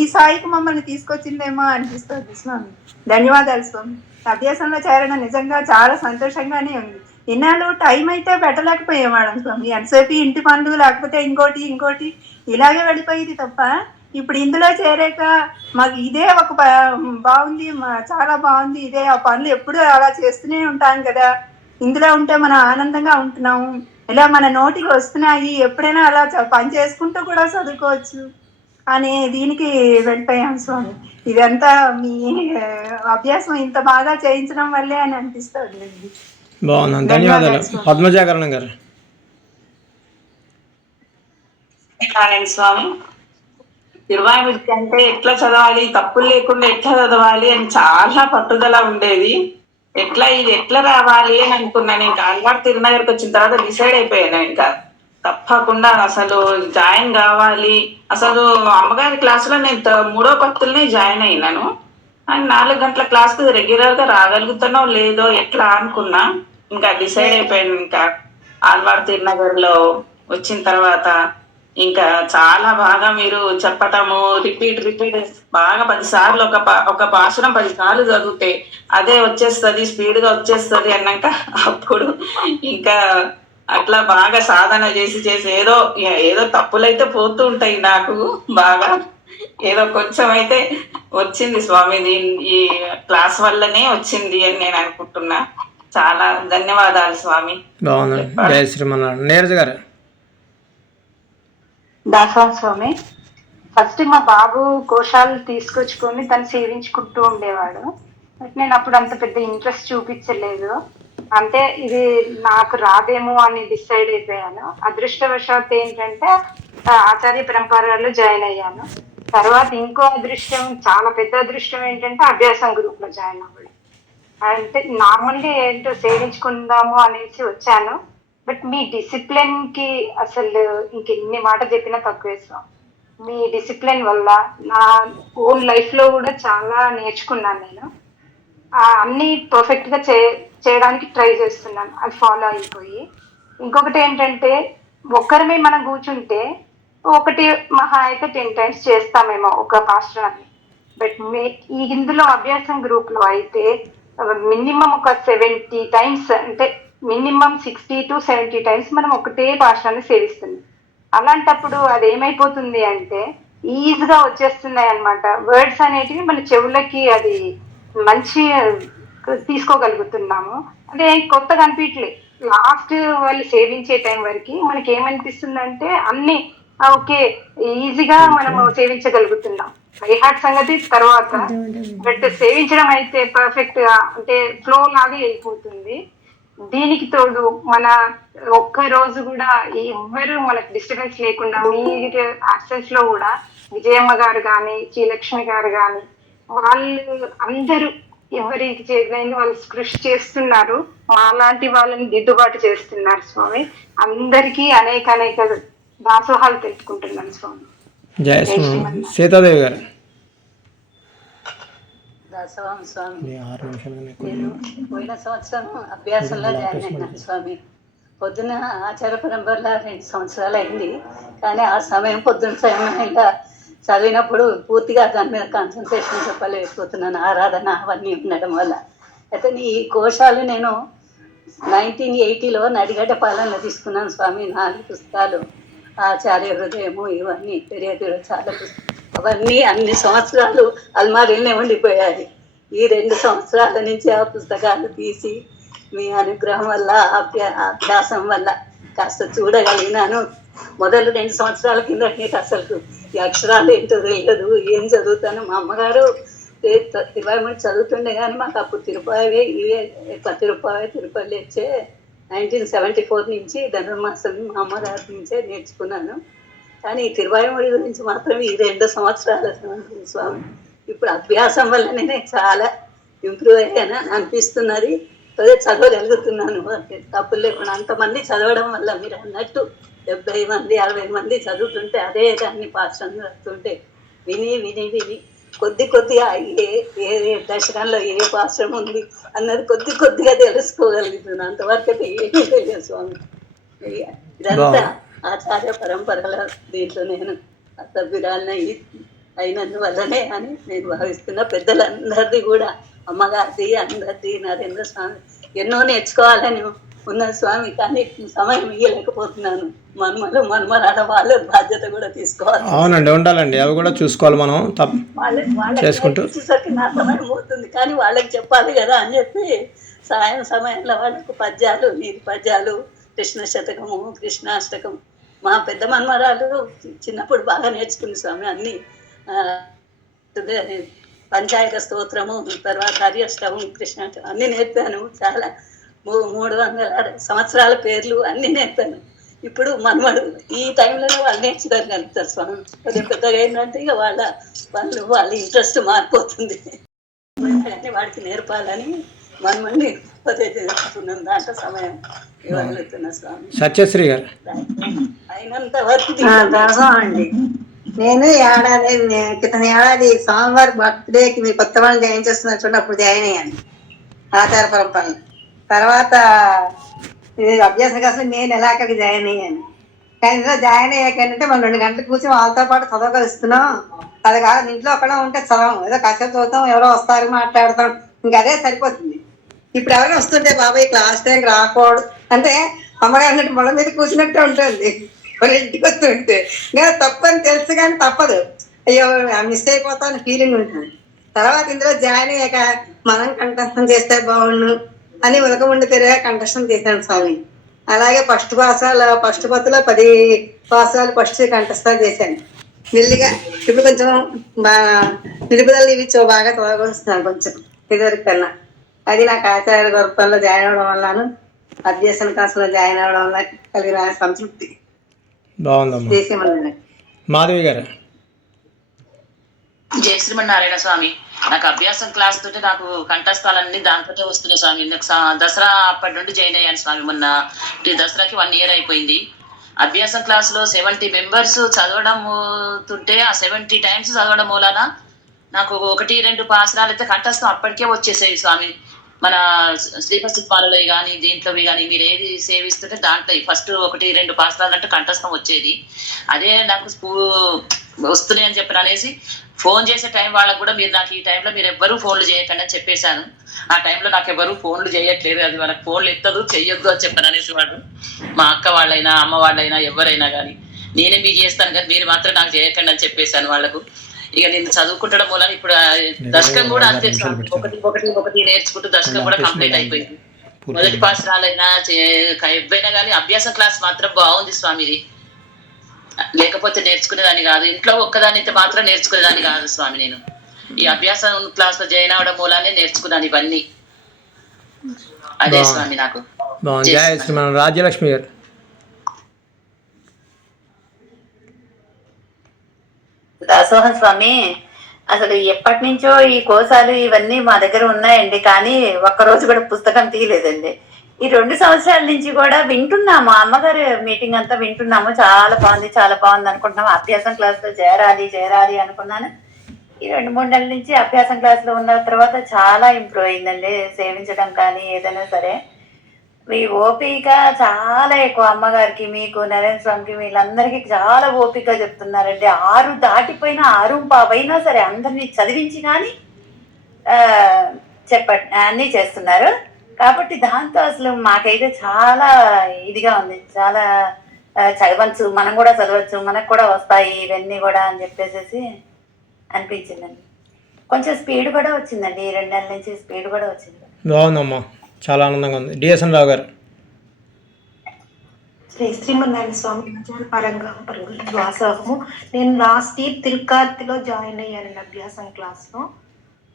ఈ స్థాయికి మమ్మల్ని తీసుకొచ్చిందేమో అనిపిస్తుంది స్వామి. ధన్యవాదాలు స్వామి. అభ్యాసంలో చేరడం నిజంగా చాలా సంతోషంగానే ఉంది. ఇన్నాళ్ళు టైం అయితే పెట్టలేకపోయేవాళ్ళం స్వామి, ఎంతసేపు ఇంటి పనులు లేకపోతే ఇంకోటి ఇలాగే వెళ్ళిపోయేది తప్ప ఇప్పుడు ఇందులో చేరాక మాకు ఇదే ఒక బాగుంది, చాలా బాగుంది. ఇదే ఆ పనులు ఎప్పుడు అలా చేస్తూనే ఉంటాం కదా, ఇందులో ఉంటే మనం ఆనందంగా ఉంటున్నాము, ఇలా మన నోటికి వస్తున్నాయి, ఎప్పుడైనా అలా పని చేసుకుంటూ కూడా చదువుకోవచ్చు అనే దీనికి వెళ్ళిపోయాం స్వామి. ఇదంతా మీ అభ్యాసం ఇంత బాగా చేయించడం వల్లే అని అనిపిస్తుంది. బాగుంది, ధన్యవాదాలు. పద్మజాకరణం గారు. స్వామి, 20 విద్య అంటే ఎట్లా చదవాలి, తప్పులు లేకుండా ఎట్లా చదవాలి అని చాలా పట్టుదల ఉండేది. ఇది ఎట్లా రావాలి అని అనుకున్నాను. ఇంకా అలవాటు తిరునగర్కి వచ్చిన తర్వాత డిసైడ్ అయిపోయాను, ఇంకా తప్పకుండా అసలు జాయిన్ కావాలి. అసలు అమ్మగారి క్లాసులో నేను 3వ పంక్తులనే జాయిన్ అయినాను. 4 గంటల క్లాస్కి రెగ్యులర్గా రాగలుగుతానో లేదో ఎట్లా అనుకున్నా. ఇంకా డిసైడ్ అయిపోయాను. ఇంకా ఆల్వార్ తిరునగర్లో వచ్చిన తర్వాత ఇంకా చాలా బాగా మీరు చెప్పటము, రిపీట్ బాగా 10 సార్లు ఒక పాసురం 10 సార్లు చదివితే అదే వచ్చేస్తుంది, స్పీడ్గా వచ్చేస్తుంది అన్నాక అప్పుడు ఇంకా అట్లా బాగా సాధన చేసి ఏదో తప్పులైతే పోతూ ఉంటాయి. నాకు బాగా ఏదో కొంచెం అయితే వచ్చింది స్వామి, ఈ క్లాస్ వల్లనే వచ్చింది అని నేను అనుకుంటున్నా. చాలా ధన్యవాదాలు స్వామి. బాగుంది. జై శ్రీమన్నారాయణ. నీరజ్ గారు. దాసవాం స్వామి, ఫస్ట్ మా బాబు కోశాలు తీసుకొచ్చుకొని తను సేవించుకుంటూ ఉండేవాడు. నేను అప్పుడు అంత పెద్ద ఇంట్రెస్ట్ చూపించలేదు, అంటే ఇది నాకు రాదేమో అని డిసైడ్ అయిపోయాను. అదృష్టవశాత్తు ఏంటంటే ఆచార్య పరంపరలో జాయిన్ అయ్యాను. తర్వాత ఇంకో అదృష్టం, చాలా పెద్ద అదృష్టం ఏంటంటే అభ్యాసం గ్రూప్ లో జాయిన్ అవ్వడం. అంటే నార్మల్గా ఏంటో సేవించుకుందాము అనేసి వచ్చాను. బట్ మీ డిసిప్లిన్ కి అసలు ఇంకెన్ని మాట చెప్పినా తక్కువేస్తాం. మీ డిసిప్లిన్ వల్ల నా ఓన్ లైఫ్ లో కూడా చాలా నేర్చుకున్నాను. నేను అన్ని పర్ఫెక్ట్ గా చేయడానికి ట్రై చేస్తున్నాను, అది ఫాలో అయిపోయి. ఇంకొకటి ఏంటంటే ఒక్కరిమే మనం కూర్చుంటే ఒకటి మహా అయితే 10 times చేస్తామేమో ఒక పాస్టరాన్ని. బట్ ఇందులో అభ్యాసం గ్రూప్ లో అయితే మినిమం ఒక 70 times, అంటే మినిమం 60 to 70 times మనం ఒకటే పాస్టరాన్ని సేవిస్తుంది. అలాంటప్పుడు అది ఏమైపోతుంది అంటే ఈజీగా వచ్చేస్తున్నాయి అన్నమాట. వర్డ్స్ అనేటివి మన చెవులకి అది మంచి తీసుకోగలుగుతున్నాము. అదే కొత్తగా అనిపించలే. లాస్ట్ వాళ్ళు సేవించే టైం వరకు మనకి ఏమనిపిస్తుంది అంటే అన్ని ఓకే ఈజీగా మనం సేవించగలుగుతున్నాం. బై హార్ట్ సంగతి తర్వాత, బట్ సేవించడం అయితే పర్ఫెక్ట్ గా అంటే ఫ్లో లాగా అయిపోతుంది. దీనికి తోడు మన ఒక్క రోజు కూడా ఎవ్వరు మనకు డిస్టర్బెన్స్ లేకుండా మీరు యాక్సెస్ లో కూడా విజయమ్మ గారు కానీ శ్రీలక్ష్మి గారు కానీ వాళ్ళు అందరూ ఎవరికి చేయలేని వాళ్ళు కృషి చేస్తున్నారు. అలాంటి వాళ్ళని దిద్దుబాటు చేస్తున్నారు స్వామి. అందరికీ అనేక అనేక దాసోహాలు తెలుసుకుంటున్నాను స్వామి. జయ సీతాదేవి గారు. దాసోహం స్వామి. 6 నిమిషాలు నేను పోయిన సంవత్సరం అభ్యాసంలో జాయిన్ అయినాను స్వామి. పొద్దున ఆచార పరంపరలో 2 సంవత్సరాలు అయింది. కానీ ఆ సమయం పొద్దున సమయంలో చదివినప్పుడు పూర్తిగా దాని మీద కాన్సన్ట్రేషన్ చెప్పలేకపోతున్నాను. ఆరాధన అవన్నీ ఉండడం వల్ల. అయితే ఈ కోశాలు నేను 1980లో నడిగడ్డ పాలనలో తీసుకున్నాను స్వామి. 4 పుస్తకాలు, ఆచార్య హృదయము, ఇవన్నీ పెరియాతిలో చాలా పుస్తకాలు. అవన్నీ అన్ని సంవత్సరాలు అల్మారీలోనే ఉండిపోయాయి. ఈ 2 సంవత్సరాల నుంచి ఆ పుస్తకాలు తీసి మీ అనుగ్రహం వల్ల అభ్యాసం వల్ల కాస్త చూడగలిగినాను. మొదలు 2 సంవత్సరాల కింద నీకు అసలు ఈ అక్షరాలు ఏంటో తెలియదు, ఏం చదువుతాను. మా అమ్మగారు 23 చదువుతుండే కానీ మాకు అప్పుడు తిరుపతి ఇవే ఎక్కువ తిరుపతి వచ్చే 1974 నుంచి ధనుర్మాసం మా అమ్మగారి నుంచే నేర్చుకున్నాను. కానీ ఈ 23 గురించి మాత్రం ఈ 2 సంవత్సరాల స్వామి ఇప్పుడు అభ్యాసం వల్ల నేను చాలా ఇంప్రూవ్ అయ్యాను అనిపిస్తున్నది. అదే చదవగలుగుతున్నాను తప్పులు లేకుండా. అంతమంది చదవడం వల్ల మీరు అన్నట్టు 70 మంది 60 మంది చదువుతుంటే అదే దాన్ని పాఠశాల చదువుతుంటే విని విని విని కొద్దిగా ఏ దశకంలో ఏ పాఠం ఉంది అన్నది కొద్దిగా తెలుసుకోగలుగుతున్నాను. అంతవరకు అయితే ఏమీ తెలియదు స్వామి. ఇదంతా ఆచార్య పరంపరల దీంట్లో నేను సభ్యురాలని అయినందువల్లనే అని నేను భావిస్తున్నా. పెద్దలందరిది కూడా అమ్మగారిది అందరిది నరేంద్ర స్వామి ఎన్నో నేర్చుకోవాలని ఉన్న స్వామి. కానీ సమయం ఇవ్వలేకపోతున్నాను. మనమరాల వాళ్ళ బాధ్యత కూడా తీసుకోవాలి. అవునండి, ఉండాలండి. అవి కూడా చూసుకోవాలి మనం చేసుకుంటూ. వచ్చేసరికి నా సమయం పోతుంది. కానీ వాళ్ళకి చెప్పాలి కదా అని చెప్పి సాయం సమయంలో వాళ్ళకు పద్యాలు, నీతి పద్యాలు, కృష్ణ శతకము, కృష్ణాష్టకం మా పెద్ద మనమరాలు చిన్నప్పుడు బాగా నేర్చుకుంది స్వామి. అన్ని పంచాయత స్తోత్రము, తర్వాత హరిష్టము, కృష్ణాష్టం అన్నీ నేర్పాను. చాలా 300 సంవత్సరాల పేర్లు అన్నీ నేర్పాను. ఇప్పుడు మనమడు ఈ టైంలోనే వాళ్ళు నేర్చుకోగలుగుతారు స్వామి. కొద్దిగా పెద్దగా ఏంటంటే ఇక వాళ్ళ ఇంట్రెస్ట్ మారిపోతుంది. కానీ వాడికి నేర్పాలని మనమని నేర్చుకున్నాం. దాంట్లో సమయం ఇవ్వగలుగుతున్నా స్వామి. సత్యశ్రీ గారు. అయినంత వరకు అండి. నేను క్రితం ఏడాది స్వామివారి బర్త్డేకి మీ కొత్త వాళ్ళని జాయిన్ చేస్తున్నారు చూడండి, అప్పుడు జాయిన్ అయ్యాను ఆచార పరంపరలు. తర్వాత అభ్యాసం కోసం నేను ఎలా అక్కడికి జాయిన్ అయ్యాను. కానీ ఇందులో జాయిన్ అయ్యాక ఏంటంటే మనం 2 గంటలు కూర్చొని వాళ్ళతో పాటు చదవగలుస్తున్నాం. అది కాదు ఇంట్లో ఒక్కడ ఉంటే చదవం, ఏదో కాసేపు చదువుతాం, ఎవరో వస్తారు మాట్లాడతాం, ఇంకా అదే సరిపోతుంది. ఇప్పుడు ఎవరైనా వస్తుంటే బాబాయ్ క్లాస్ టైంకి రాకూడదు అంటే అమ్మగారు అన్నట్టు మొల మీద కూర్చున్నట్టే ఉంటుంది. వాళ్ళ ఇంటికి వస్తుంటే ఇంకా తప్పని తెలుసు కానీ తప్పదు, అయ్యో మిస్ అయిపోతాను ఫీలింగ్ ఉంటుంది. తర్వాత ఇందులో జాయిన్ అయ్యాక మనం కంఠస్థం చేస్తే బాగుండు అని ఉలకముండి తిరిగా కంఠస్థం చేశాను స్వామి. అలాగే ఫస్ట్ పత్తులో 10 పాసాలు ఫస్ట్ కంఠస్థం చేశాను. మెల్లిగా ఇప్పుడు కొంచెం నిలుపుదల ఇవి బాగా తోగొస్తున్నాను కొంచెం ఇదివరకు కన్నా. అది నాకు ఆచార్య గొప్పలో జాయిన్ అవ్వడం వల్లను అభ్యాసన క్లాసులో జాయిన్ అవ్వడం వల్ల కలిగిన సంతృప్తి. బాగుందమ్మా. మాధవి గారు. జయ శ్రీమన్నారాయణ స్వామి. నాకు అభ్యాసం క్లాస్ తోటి నాకు కంఠస్థాలన్నీ దాంతో వస్తున్నాయి స్వామి. దసరా అప్పటి నుండి జాయిన్ అయ్యాను స్వామి. మొన్న దసరాకి 1 year అయిపోయింది. అభ్యాసం క్లాసులో 70 members చదవడం తుంటే ఆ 70 times చదవడం మూలాన నాకు 1-2 పాసరాలు అయితే కంఠస్థం అప్పటికే వచ్చేసేవి స్వామి. మన శ్రీపతిపాలలో కానీ దీంట్లోవి కానీ మీరు ఏది సేవిస్తుంటే దాంట్లో ఫస్ట్ 1-2 పాసరాలు అంటే కంఠస్థం వచ్చేది. అదే నాకు వస్తున్నాయి అని చెప్పిన అనేసి ఫోన్ చేసే టైం వాళ్ళకు కూడా మీరు నాకు ఈ టైంలో మీరు ఎవ్వరూ ఫోన్లు చేయకండి అని చెప్పేశాను. ఆ టైంలో నాకు ఎవరు ఫోన్లు చేయట్లేదు, అది వాళ్ళకి ఫోన్లు ఎత్తదు చెయ్యొద్దు అని చెప్పాను అనేసి వాడు. మా అక్క వాళ్ళైనా అమ్మ వాళ్ళైనా ఎవరైనా కానీ నేనే మీకు చేస్తాను కానీ మీరు మాత్రం నాకు చేయకండి అని చెప్పేశాను వాళ్ళకు. ఇక నేను చదువుకుంటడం మూలన ఇప్పుడు దశకం కూడా అంతే స్వామి, ఒకటి నేర్చుకుంటూ దశకం కూడా కంప్లీట్ అయిపోయింది. మొదటి పాస్ రాలైనా ఎవ్వైనా కానీ అభ్యాసం క్లాస్ మాత్రం బాగుంది స్వామి. ఇది లేకపోతే నేర్చుకునేదాన్ని కాదు, ఇంట్లో ఒక్కదాన్ని అయితే మాత్రం నేర్చుకునేదాన్ని కాదు స్వామి. నేను ఈ అభ్యాసం క్లాస్ లో జాయిన్ అవడం మూలానే నేర్చుకున్నాను ఇవన్నీ. అదే స్వామి నాకు రాజ్యలక్ష్మి గారు. దాసోహం స్వామి, అసలు ఎప్పటి నుంచో ఈ కోసాలు ఇవన్నీ మా దగ్గర ఉన్నాయండి, కానీ ఒక్కరోజు కూడా పుస్తకం తీయలేదండి. ఈ 2 సంవత్సరాల నుంచి కూడా వింటున్నాము, అమ్మగారి మీటింగ్ అంతా వింటున్నాము. చాలా బాగుంది అనుకుంటున్నాము. అభ్యాసం క్లాస్ లో చేరాలి అనుకున్నాను. ఈ 2-3 నెలల నుంచి అభ్యాసం క్లాస్ లో ఉన్న తర్వాత చాలా ఇంప్రూవ్ అయిందండి, సేవించడం కానీ ఏదైనా సరే. మీ ఓపిక చాలా ఎక్కువ అమ్మగారికి, మీకు నరేంద్ర స్వామికి, వీళ్ళందరికీ చాలా ఓపికగా చెప్తున్నారండి. 6 దాటిపోయినా 6:15 సరే అందరినీ చదివించి కానీ అన్నీ చేస్తున్నారు. కాబట్టి దాంతో అసలు మాకైతే చాలా ఇదిగా ఉంది. చాలా చదవచ్చు, మనం కూడా చదవచ్చు, మనకు కూడా వస్తాయి ఇవన్నీ కూడా అని చెప్పేసి అనిపించిందండి. కొంచెం స్పీడ్ కూడా వచ్చిందండి, ఈ 2 నెలల నుంచి స్పీడ్ కూడా వచ్చింది. బాగుందమ్మా, చాలా ఆనందంగా ఉంది. డిఎస్ఎన్ రావు గారు. శ్రీమన్నారాయణ స్వామి పరంగా వాసవము. నేను లాస్ట్ ఇయర్ తిరుకార్తిలో జాయిన్ అయ్యానండి అభ్యాసం క్లాస్లో.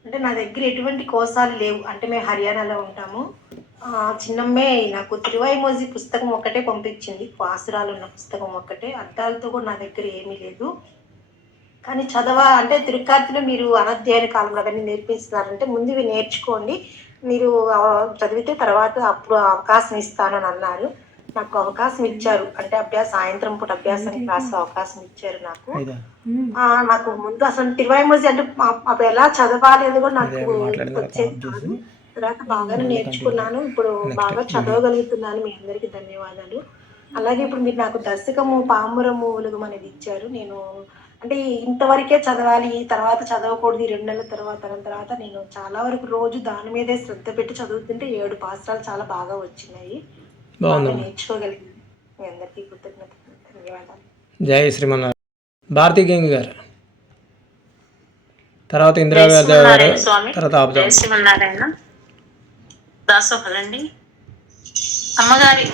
అంటే నా దగ్గర ఎటువంటి కోసాలు లేవు, అంటే మేము హర్యానాలో ఉంటాము. చిన్నమ్మే నాకు తిరువైమోజి పుస్తకం ఒక్కటే పంపించింది, పాసురాలు ఉన్న పుస్తకం ఒక్కటే, అద్దాలతో కూడా నా దగ్గర ఏమీ లేదు. కానీ అంటే తిరుకార్తిలో మీరు అనధ్యయన కాలంలో అవన్నీ నేర్పిస్తున్నారంటే ముందు ఇవి నేర్చుకోండి, మీరు చదివితే తర్వాత అప్పుడు అవకాశం ఇస్తానని అన్నారు. నాకు అవకాశం ఇచ్చారు, అంటే సాయంత్రం పూట అభ్యాసం క్లాస్ అవకాశం ఇచ్చారు నాకు. నాకు ముందు అసలు తిరువైమోజి అంటే అప్పుడు ఎలా చదవాలి అది కూడా నాకు వచ్చేది కాదు. తర్వాత బాగానే నేర్చుకున్నాను, ఇప్పుడు బాగా చదవగలుగుతున్నాను. మీ అందరికీ ధన్యవాదాలు. అలాగే ఇప్పుడు మీరు నాకు దశకము పామురము ఉలుగం అనేది ఇచ్చారు. నేను అంటే ఇంతవరకే చదవాలి, తర్వాత చదవకూడదు, 2 నెలల తర్వాత నేను చాలా వరకు రోజు దాని మీదే శ్రద్ధ పెట్టి చదువుతుంటే 7 పాత్రాలు చాలా బాగా వచ్చినాయి, బాగా నేర్చుకోగలిగింది. మీ అందరికీ కృతజ్ఞతలు, ధన్యవాదాలు. జై శ్రీమన్నారాయణ. భారతీ గంగి గారు, తర్వాత ఇందిరా గారు, తర్వాత జై శ్రీమన్నారాయణ. దాసోహలండి. అమ్మగారి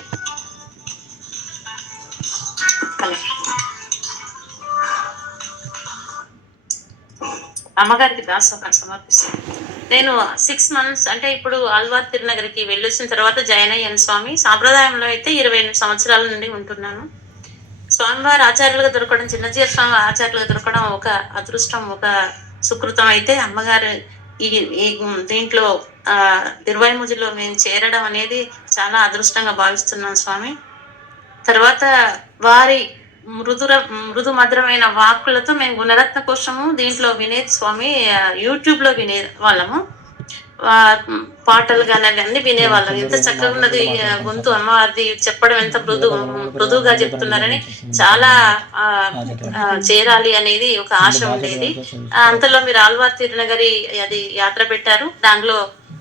అమ్మగారికి దాసోహం సమర్పిస్తాను. నేను 6 months అంటే ఇప్పుడు ఆల్వార్ తిరునగర్కి వెళ్ళొచ్చిన తర్వాత జాయిన్ అయ్యాను స్వామి. సాంప్రదాయంలో అయితే 28 సంవత్సరాల నుండి ఉంటున్నాను. స్వామివారి ఆచార్యులుగా దొరకడం, చిన్నజీవ స్వామి ఆచార్యులుగా దొరకడం ఒక అదృష్టం, ఒక సుకృతం. అయితే అమ్మగారు ఈ దీంట్లో తిరువైమోజిలో మేము చేరడం అనేది చాలా అదృష్టంగా భావిస్తున్నాను స్వామి. తర్వాత వారి మృదు మధురమైన వాక్కులతో మేము గుణరత్న కోశము దీంట్లో వినేది స్వామి, యూట్యూబ్ లో వినే వాళ్ళము. పాటలు కానీ అవన్నీ వినేవాళ్ళం. ఎంత చక్కగా ఉన్నది గొంతు అమ్మవారిది, చెప్పడం ఎంత మృదువుగా చెప్తున్నారని చాలా చేరాలి అనేది ఒక ఆశ ఉండేది. అంతలో మీరు ఆల్వార్ తిరునగరి అది యాత్ర పెట్టారు, దానిలో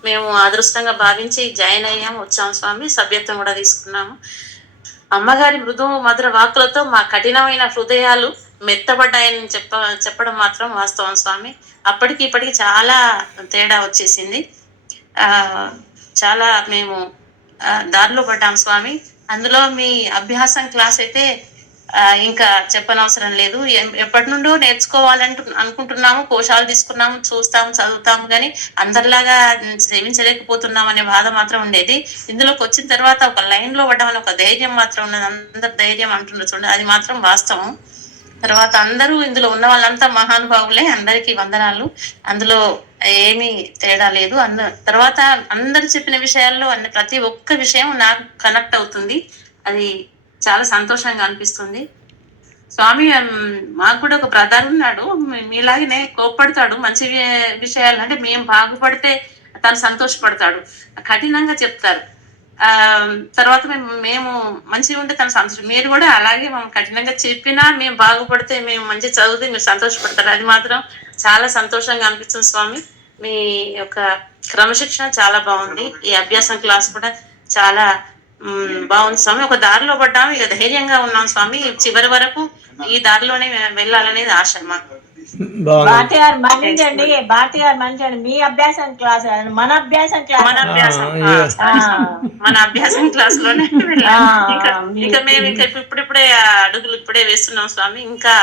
మేము అదృష్టంగా భావించి జాయిన్ అయ్యాము, వచ్చాము స్వామి. సభ్యత్వం కూడా తీసుకున్నాము. అమ్మగారి మృదు మధుర వాక్కులతో మా కఠినమైన హృదయాలు మెత్తబడ్డాయని చెప్పడం మాత్రం వాస్తవం స్వామి. అప్పటికి ఇప్పటికి చాలా తేడా వచ్చేసింది. చాలా మేము దారిలో పడ్డాం స్వామి. అందులో మీ అభ్యాసం క్లాస్ అయితే ఇంకా చెప్పనవసరం లేదు. ఎప్పటి నుండో అనుకుంటున్నాము, కోశాలు తీసుకున్నాము, చూస్తాము, చదువుతాము, కానీ అందరిలాగా సేవించలేకపోతున్నాం అనే బాధ మాత్రం ఉండేది. ఇందులోకి వచ్చిన తర్వాత ఒక లైన్ లో పడ్డామని ఒక ధైర్యం మాత్రం ఉన్నది. అందరు ధైర్యం అంటున్నారు చూడండి, అది మాత్రం వాస్తవం. తర్వాత అందరూ ఇందులో ఉన్న వాళ్ళంతా మహానుభావులే, అందరికీ వందనాలు. అందులో ఏమీ తేడా లేదు. తర్వాత అందరు చెప్పిన విషయాల్లో ప్రతి ఒక్క విషయం నాకు కనెక్ట్ అవుతుంది. అది చాలా సంతోషంగా అనిపిస్తుంది స్వామి. మాకు కూడా ఒక బ్రదర్ ఉన్నాడు, మీలాగనే కోప్పడతాడు. మంచి విషయాలు అంటే మేము బాగుపడితే తను సంతోషపడతాడు, కఠినంగా చెప్తారు. తర్వాత మేము మంచిగా ఉంటే తను సంతోషం. మీరు కూడా అలాగే మేము కఠినంగా చెప్పినా మేము బాగుపడితే, మేము మంచి చదివితే మీరు సంతోషపడతారు. అది మాత్రం చాలా సంతోషంగా అనిపిస్తుంది స్వామి. మీ యొక్క క్రమశిక్షణ చాలా బాగుంది. ఈ అభ్యాసం క్లాస్ కూడా చాలా బాగుంది స్వామి. ఒక దారిలో పడ్డాము, ఇక ధైర్యంగా ఉన్నాం స్వామి. చివరి వరకు ఈ దారిలోనే వెళ్ళాలనేది ఆశ మాకు. బాగుంది. భారతి గారు మన్నించండి, భారతి గారు మన్నించండి. మీ అభ్యాసం క్లాస్ కాదు, మన అభ్యాసం క్లాస్. మన అభ్యాసం మన అభ్యాసం క్లాస్ లోనే ఇంకా మేము ఇంకా ఇప్పుడిప్పుడే అడుగులు ఇప్పుడే వేస్తున్నాం స్వామి. ఇంకా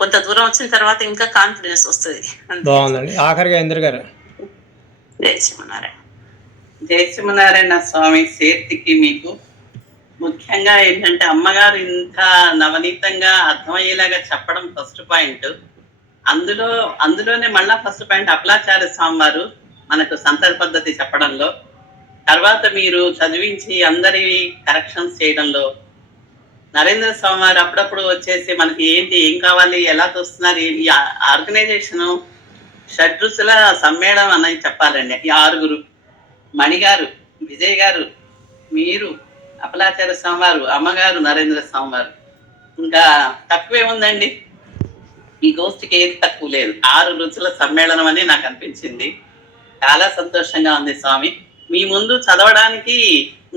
కొంత దూరం వచ్చిన తర్వాత ఇంకా కాన్ఫిడెన్స్ వస్తుంది. బాగుందండి. ఆఖరిగా ఇంద్ర గారు. జై శ్రీమన్నారాయణ. జై శ్రీమన్నారాయణ స్వామి శేర్తికి మీకు ముఖ్యంగా ఏంటంటే అమ్మగారు ఇంత నవనీతంగా అర్థమయ్యేలాగా చెప్పడం ఫస్ట్ పాయింట్. అందులోనే మళ్ళా ఫస్ట్ పాయింట్ అప్లాచార్య స్వామి వారు మనకు సంతర పద్ధతి చెప్పడంలో, తర్వాత మీరు చదివించి అందరి కరెక్షన్స్ చేయడంలో, నరేంద్ర స్వామి వారు అప్పుడప్పుడు వచ్చేసి మనకి ఏంటి ఏం కావాలి ఎలా చూస్తున్నారు ఈ ఆర్గనైజేషన్ షడ్రుచుల సమ్మేళనం అనేది చెప్పాలండి. ఈ 6 మణిగారు, విజయ్ గారు, మీరు, అపలాచార్య స్వామివారు, అమ్మగారు, నరేంద్ర స్వామివారు, ఇంకా తక్కువే ఉందండి. ఈ గోష్ఠికి ఏది తక్కువ లేదు. 6 రుచుల సమ్మేళనం అని నాకు అనిపించింది. చాలా సంతోషంగా ఉంది స్వామి. మీ ముందు చదవడానికి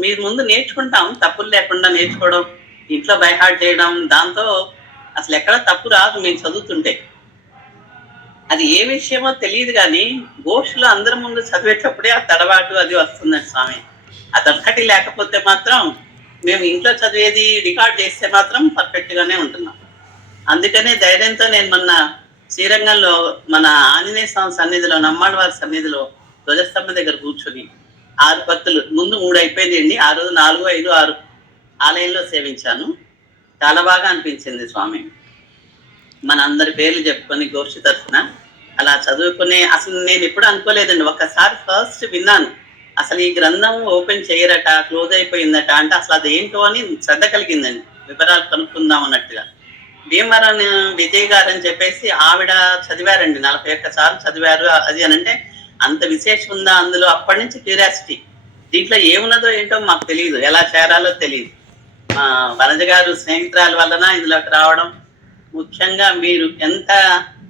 మీ ముందు నేర్చుకుంటాం, తప్పులు లేకుండా నేర్చుకోవడం, ఇంట్లో బైహార్ట్ చేయడం, దాంతో అసలు ఎక్కడ తప్పు రాదు మేము చదువుతుంటే. అది ఏ విషయమో తెలియదు కానీ గోష్ఠిలో అందరి ముందు చదివేటప్పుడే ఆ తడబాటు అది వస్తుందండి స్వామి. అదొక్కటి లేకపోతే మాత్రం మేము ఇంట్లో చదివేది రికార్డ్ చేస్తే మాత్రం పర్ఫెక్ట్ గానే ఉంటున్నాం. అందుకనే ధైర్యంతో నేను మొన్న శ్రీరంగంలో మన ఆంజనేయ స్వామి సన్నిధిలో, నమ్మాళ్ళ వారి సన్నిధిలో ధ్వజస్తంభం దగ్గర కూర్చొని 6 భక్తులు, ముందు 3 అయిపోయిందండి, ఆ రోజు 4, 5, 6 ఆలయంలో సేవించాను. చాలా బాగా అనిపించింది స్వామి. మన అందరి పేర్లు చెప్పుకొని గోష్ఠి తరఫున అలా చదువుకునే, అసలు నేను ఎప్పుడు అనుకోలేదండి. ఒక్కసారి ఫస్ట్ విన్నాను, అసలు ఈ గ్రంథం ఓపెన్ చేయరట, క్లోజ్ అయిపోయిందట అంటే అసలు అది ఏంటో అని శ్రద్ధ కలిగిందండి. వివరాలు కనుక్కుందాం అన్నట్టుగా. భీమవరం విజయ్ గారు అని చెప్పేసి ఆవిడ చదివారండి, 41 సార్లు చదివారు. అది అని అంటే అంత విశేషం ఉందా అందులో? అప్పటి నుంచి క్యూరియాసిటీ. దీంట్లో ఏమున్నదో ఏంటో మాకు తెలియదు, ఎలా చేరాలో తెలియదు. మా వనజ గారు స్నేహితురాల వలన ఇందులోకి రావడం, ముఖ్యంగా మీరు ఎంత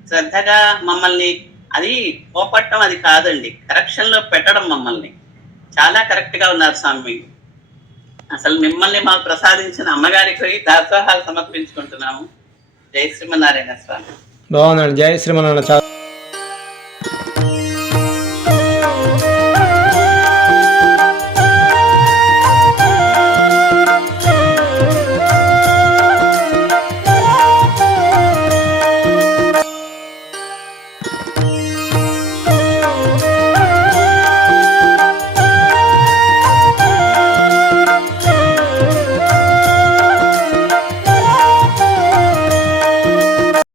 శ్రద్ధగా మమ్మల్ని, అది పోపట్టడం అది కాదండి, కరెక్షన్ లో పెట్టడం మమ్మల్ని చాలా కరెక్ట్ గా ఉన్నారు స్వామి. అసలు మిమ్మల్ని మాకు ప్రసాదించిన అమ్మగారికి దాసోహాలు సమర్పించుకుంటున్నాము. జై శ్రీమన్నారాయణ స్వామి. బాగుందండి. జై శ్రీమన్నారాయణ.